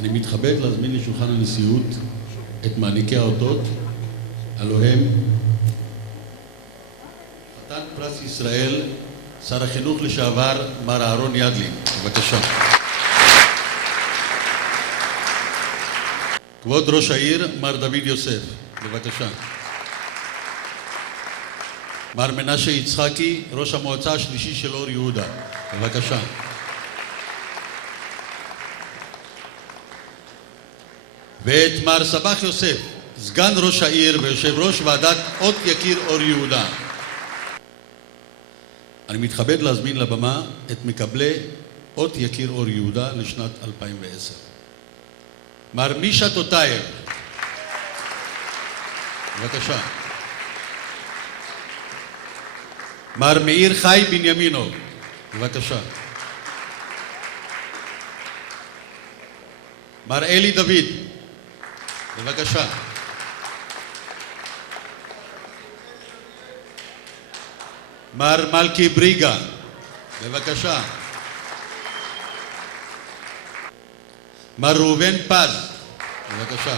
אני מתכבד להזמין לשולחן הנשיאות את מעניקי האותות, הלוא הם חתן פרס ישראל, שר החינוך לשעבר, מר אהרון ידלין. בבקשה. כבוד ראש העיר, מר דוד יוסף. בבקשה. מר מנשה יצחקי, ראש המועצה השלישי של אור יהודה. בבקשה. ואת מר סבח יוסף, סגן ראש העיר ויושב ראש ועדת אות יקיר אור יהודה. אני מתכבד להזמין לבמה את מקבלי אות יקיר אור יהודה לשנת 2010. מר מישה טוטייב. בבקשה. מר מאיר חי בנימינוב. בבקשה. מר אלי דוד. בבקשה. מר מלכי בריגה. בבקשה. מר ראובן פז. בבקשה.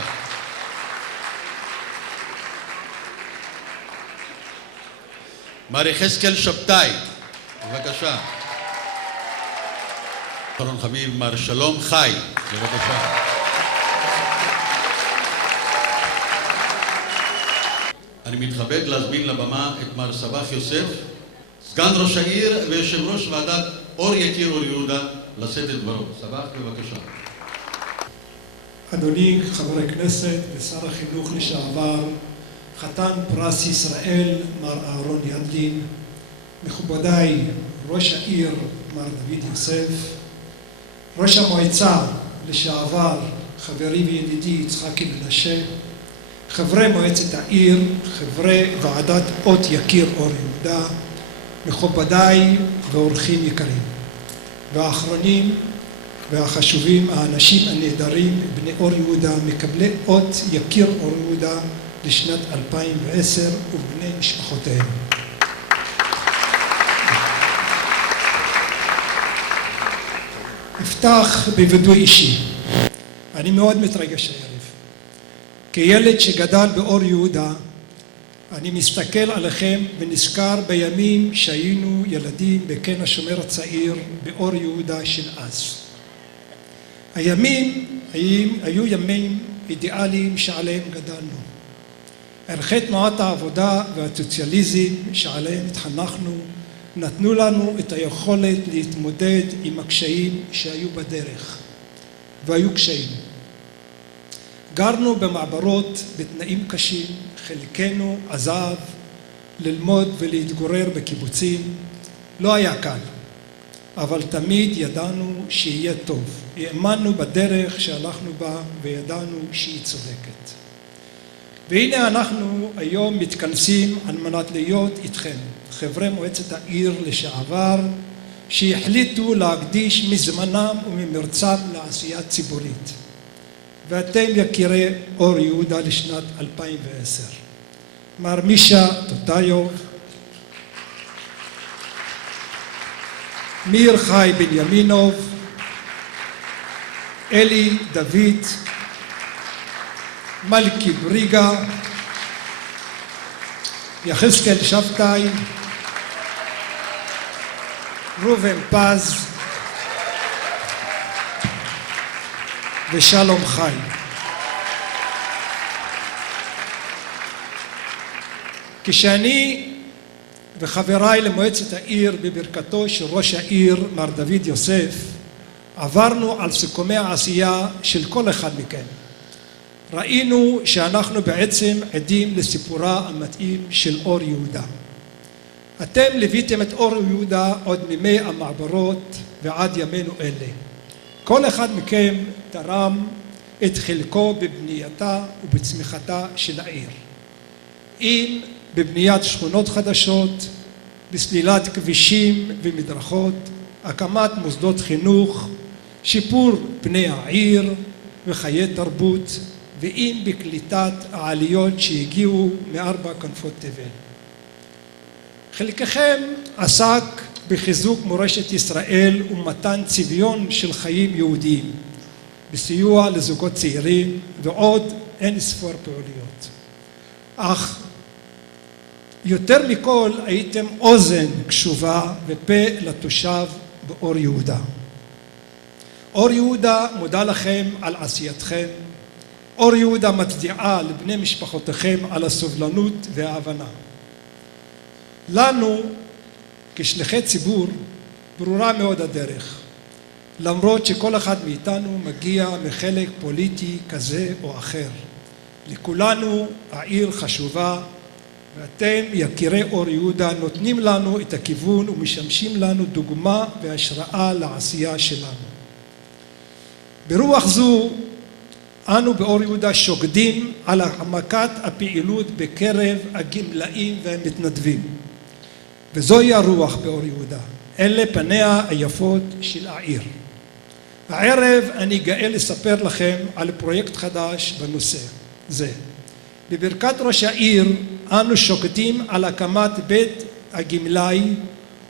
מר יחזקאל שבתאי. בבקשה. אחרון חביב, מר שלום חי. בבקשה. אני מתכבד להזמין לבמה את מר סבח יוסף, סגן ראש העיר ויושב ראש ועדת אור יקיר אור יהודה, לשאת את דברו. סבח, בבקשה. אדוני חברי כנסת ושר החינוך לשעבר, חתן פרס ישראל מר אהרון ידלין, מכובדיי ראש העיר מר דוד יוסף, ראש המועצה לשעבר חברי וידידי יצחקי מנשה, חברי מועצת העיר, חברי ועדת אות יקיר אור יהודה, מכובדיי ואורחים יקרים, והאחרונים והחשובים, האנשים הנהדרים בני אור יהודה, מקבלי אות יקיר אור יהודה לשנת 2010 ובני משפחותיהם. אפתח בוידוי אישי. אני מאוד מתרגש הערב. כילד שגדל באור יהודה, אני מסתכל עליכם ונזכר בימים שהיינו ילדים בקן השומר הצעיר באור יהודה של אז. הימים היו ימים אידיאליים שעליהם גדלנו. ערכי תנועת העבודה והסוציאליזם שעליהם התחנכנו נתנו לנו את היכולת להתמודד עם הקשיים שהיו בדרך, והיו קשיים. גרנו במעברות בתנאים קשים, חלקנו עזב ללמוד ולהתגורר בקיבוצים. לא היה קל, אבל תמיד ידענו שיהיה טוב. האמנו בדרך שהלכנו בה וידענו שהיא צודקת. והנה אנחנו היום מתכנסים על מנת להיות איתכם, חברי מועצת העיר לשעבר, שהחליטו להקדיש מזמנם וממרצם לעשייה ציבורית. ואתם יקירי אור יהודה לשנת 2010. מר מישה טוטייב, מאיר חי בנימינוב, אלי דוד, מלכי בריגה, יחזקאל שבתאי, ראובן פז ושלום חי. כשאני וחבריי למועצת העיר בברכתו של ראש העיר מר דוד יוסף עברנו על סיכומי העשייה של כל אחד מכם, ראינו שאנחנו בעצם עדים לסיפורה המתאים של אור יהודה. אתם ליוויתם את אור יהודה עוד מימי המעברות ועד ימינו אלה. כל אחד מכם תרם את חלקו בבנייתה ובצמיחתה של העיר. אם בבניית שכונות חדשות, בסלילת כבישים ומדרכות, הקמת מוסדות חינוך, שיפור פני העיר וחיי תרבות, ואם בקליטת העליות שהגיעו מארבע כנפות תבל. חלקכם עסק בחיזוק מורשת ישראל ומתן צביון של חיים יהודיים, בסיוע לזוגות צעירים ועוד אין ספור פעוליות. אך יותר מכל הייתם אוזן קשובה ופה לתושב באור יהודה. אור יהודה מודה לכם על עשייתכם. אור יהודה מצדיעה לבני משפחותיכם על הסובלנות וההבנה. לנו כשליחי ציבור ברורה מאוד הדרך, למרות שכל אחד מאיתנו מגיע מחלק פוליטי כזה או אחר. לכולנו העיר חשובה, ואתם יקירי אור יהודה נותנים לנו את הכיוון ומשמשים לנו דוגמה והשראה לעשייה שלנו. ברוח זו אנו באור יהודה שוקדים על העמקת הפעילות בקרב הגמלאים והמתנדבים, וזוהי הרוח באור יהודה. אלה פניה היפות של העיר. הערב אני גאה לספר לכם על פרויקט חדש בנושא זה. בברכת ראש העיר אנו שוקדים על הקמת בית הגמלאי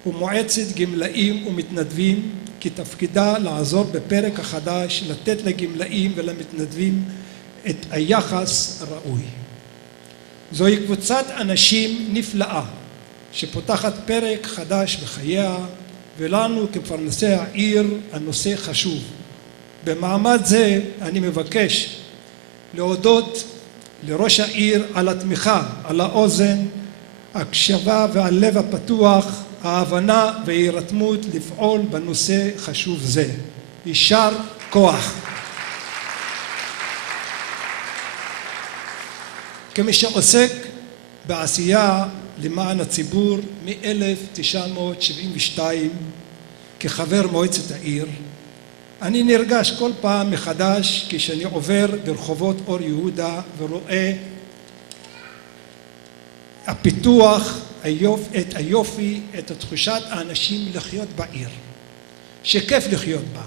ומועצת גמלאים ומתנדבים, כי תפקידה לעזור בפרק החדש לתת לגמלאים ולמתנדבים את היחס הראוי. זוהי קבוצת אנשים נפלאה שפותחת פרק חדש בחייה, ולנו כמפרנסי העיר הנושא חשוב. במעמד זה אני מבקש להודות לראש העיר על התמיכה, על האוזן, הקשבה ועל לב הפתוח, ההבנה וההירתמות לפעול בנושא חשוב זה. יישר כוח. כמי שעוסק בעשייה למען הציבור מ-1972 כחבר מועצת העיר, אני נרגש כל פעם מחדש כשאני עובר ברחובות אור יהודה ורואה הפיתוח, את היופי, את תחושת האנשים לחיות בעיר, שכיף לחיות בה.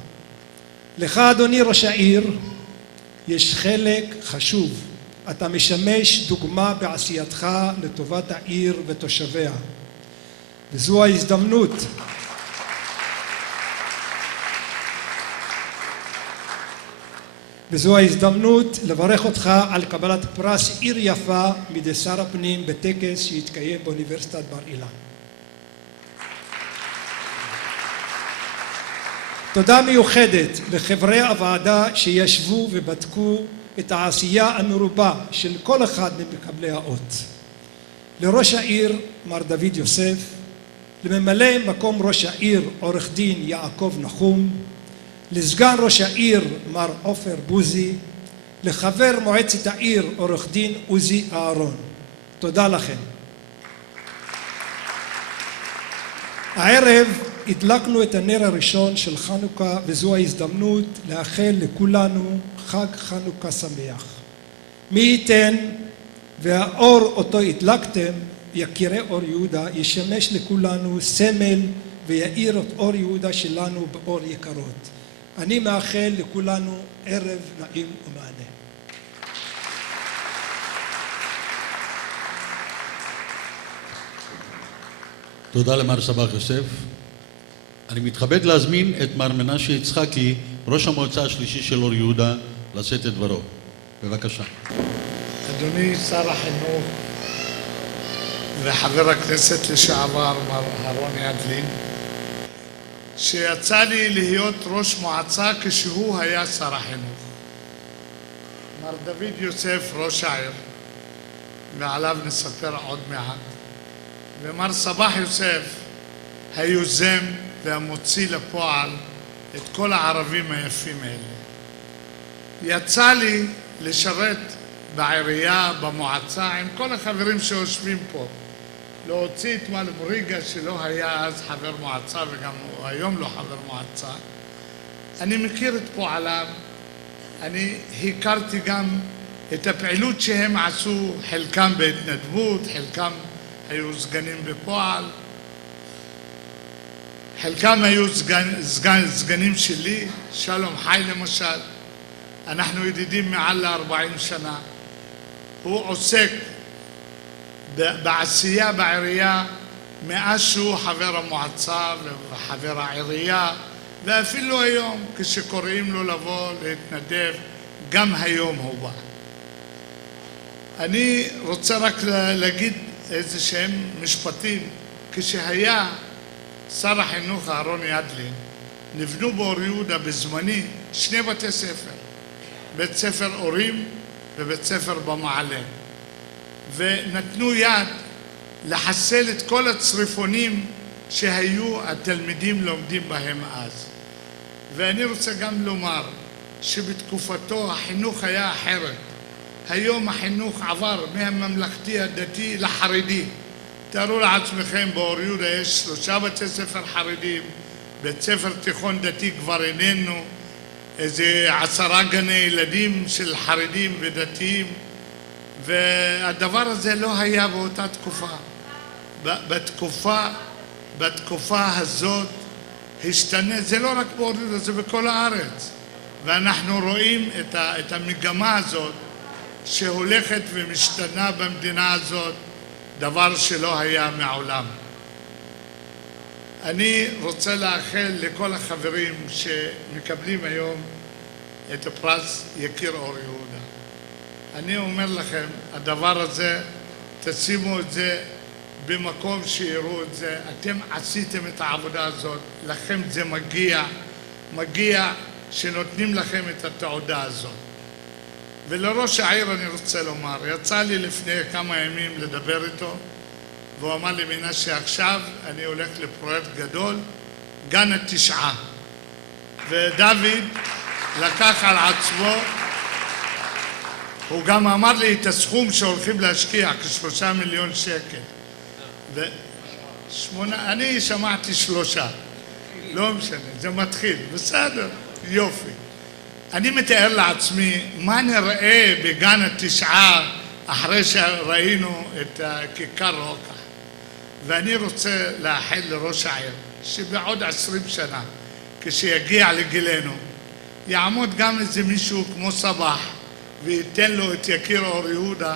לך אדוני ראש העיר יש חלק חשוב. אתה משמש דוגמה בעשייתך לטובת העיר ותושביה, וזו ההזדמנות לברך אותך על קבלת פרס עיר יפה מידי שר הפנים בטקס שהתקיים באוניברסיטת בר אילן. תודה מיוחדת לחברי הוועדה שישבו ובדקו את העשייה המרובה של כל אחד ממקבלי האות. לראש העיר מר דוד יוסף, לממלא מקום ראש העיר עורך דין יעקב נחום, לסגן ראש העיר מר עופר בוזי, לחבר מועצת העיר עורך דין עוזי אהרון. תודה לכם. הערב הדלקנו את הנר הראשון של חנוכה, וזו ההזדמנות לאחל לכולנו חג חנוכה שמח. מי ייתן והאור אותו הדלקתם, יקירי אור יהודה, ישמש לכולנו סמל ויאיר את אור יהודה שלנו באור יקרות. אני מאחל לכולנו ערב נעים ומענה. תודה למר סבח יוסף. אני מתכבד להזמין את מר מנשה יצחקי, ראש המועצה השלישי של אור יהודה, לשאת את דברו. בבקשה. אדוני שר החינוך וחבר הכנסת לשעבר מר אהרון ידלין, שיצא לי להיות ראש מועצה כשהוא היה שר החינוך, מר דוד יוסף ראש העיר, ועליו נספר עוד מעט, ומר סבח יוסף היוזם והמוציא לפועל את כל הערבים היפים האלה. יצא לי לשרת בעירייה, במועצה, עם כל החברים שיושבים פה, להוציא את מר בריגה שלא היה אז חבר מועצה וגם הוא היום לא חבר מועצה. אני מכיר את פועלם, אני הכרתי גם את הפעילות שהם עשו, חלקם בהתנדבות, חלקם היו סגנים בפועל, חלקם היו סגנים שלי, שלום חי למשל. אנחנו ידידים מעל 40 שנה. הוא עוסק בעשייה בעירייה מאז שהוא חבר המועצה וחבר העירייה ואפילו היום כשקוראים לו לבוא להתנדב, גם היום הוא בא. אני רוצה רק להגיד איזה שהם משפטים. כשהיה שר החינוך אהרון ידלין, נבנו באור יהודה בזמני 2 בתי ספר, בית ספר אורים ובית ספר במעלה, ונתנו יד לחסל את כל הצריפונים שהיו התלמידים לומדים בהם אז. ואני רוצה גם לומר שבתקופתו החינוך היה אחרת. היום החינוך עבר מהממלכתי הדתי לחרדי. תארו לעצמכם, באור יהודה יש 3 בתי ספר חרדים, בית ספר תיכון דתי כבר איננו, איזה 10 גני ילדים של חרדים ודתיים, והדבר הזה לא היה באותה תקופה. בתקופה הזאת השתנה, זה לא רק באור יהודה, זה בכל הארץ. ואנחנו רואים את המגמה הזאת שהולכת ומשתנה במדינה הזאת, דבר שלא היה מעולם. אני רוצה לאחל לכל החברים שמקבלים היום את הפרס יקיר אור יהודה. אני אומר לכם, הדבר הזה, תשימו את זה במקום שיראו את זה. אתם עשיתם את העבודה הזאת, לכם זה מגיע שנותנים לכם את התעודה הזאת. ולראש העיר אני רוצה לומר, יצא לי לפני כמה ימים לדבר איתו, והוא אמר לי, מנשה, עכשיו אני הולך לפרויקט גדול, גן התשעה. ודוד לקח על עצמו, הוא גם אמר לי את הסכום שהולכים להשקיע, כ3 מיליון שקל. אני שמעתי 3, לא משנה, זה מתחיל, בסדר, יופי. אני מתאר לעצמי מה נראה בגן התשעה אחרי שראינו את כיכר רוקח. ואני רוצה לאחל לראש העיר שבעוד 20 שנה, כשיגיע לגילנו, יעמוד גם איזה מישהו כמו סבח וייתן לו את יקיר אור יהודה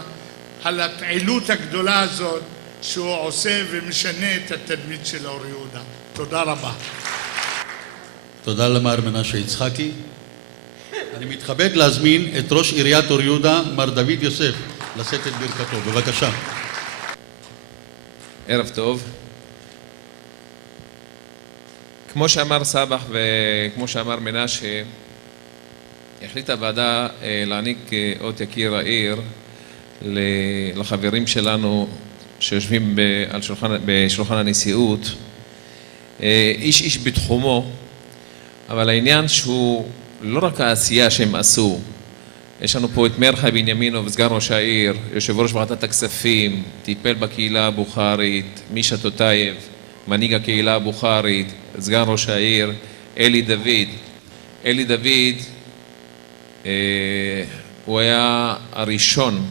על הפעילות הגדולה הזאת שהוא עושה ומשנה את התדמית של אור יהודה. תודה רבה. תודה למר מנשה יצחקי. אני מתכבד להזמין את ראש עיריית אור יהודה, מר דוד יוסף, לשאת את ברכתו. בבקשה. ערב טוב. כמו שאמר סבח וכמו שאמר מנשה, החליטה הוועדה להעניק אות יקיר העיר לחברים שלנו שיושבים בשולחן הנשיאות, איש בתחומו, אבל העניין שהוא לא רק העשייה שהם עשו. יש לנו פה את מרחה בנימינוב, סגן ראש העיר, יושב ראש ועדת הכספים, טיפל בקהילה הבוכרית, מישה טוטייב, מנהיג הקהילה הבוכרית, סגן ראש העיר, אלי דוד, הוא היה הראשון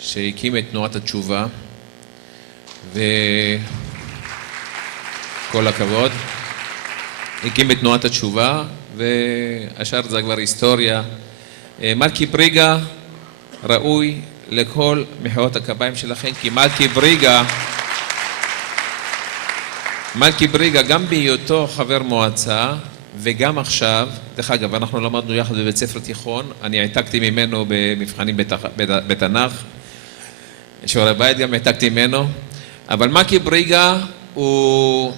שהקים את תנועת התשובה, וכל הכבוד, הקים את תנועת התשובה, והשאר זה כבר היסטוריה. מלכי בריגה ראוי לכל מחיאות הכפיים שלכם, כי מלכי בריגה גם בהיותו חבר מועצה וגם עכשיו, דרך אגב, אנחנו למדנו יחד בבית ספר תיכון, אני העתקתי ממנו במבחנים בתנ"ך, שיעורי בית גם העתקתי ממנו, אבל מלכי בריגה הוא,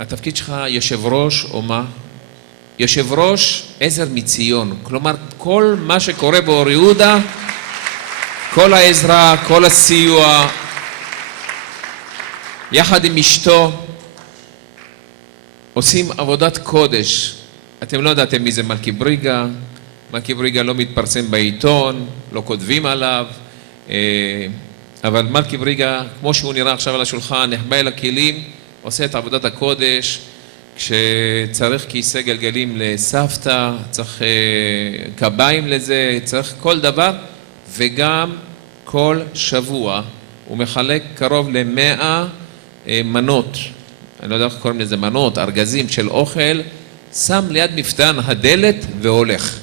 התפקיד שלך יושב ראש או מה? יושב ראש עזר מציון, כלומר כל מה שקורה באור יהודה, כל העזרה, כל הסיוע, יחד עם אשתו, עושים עבודת קודש. אתם לא יודעתם מי זה מלכי בריגה, מלכי בריגה לא מתפרסם בעיתון, לא כותבים עליו, אבל מלכי בריגה, כמו שהוא נראה עכשיו על השולחן, נחבא אל הכלים, עושה את עבודת הקודש, כשצריך כיסא גלגלים לסבתא, צריך קביים לזה, צריך כל דבר, וגם כל שבוע הוא מחלק קרוב ל100 מנות, אני לא יודע איך קוראים לזה, מנות, ארגזים של אוכל, שם ליד מפתן הדלת והולך.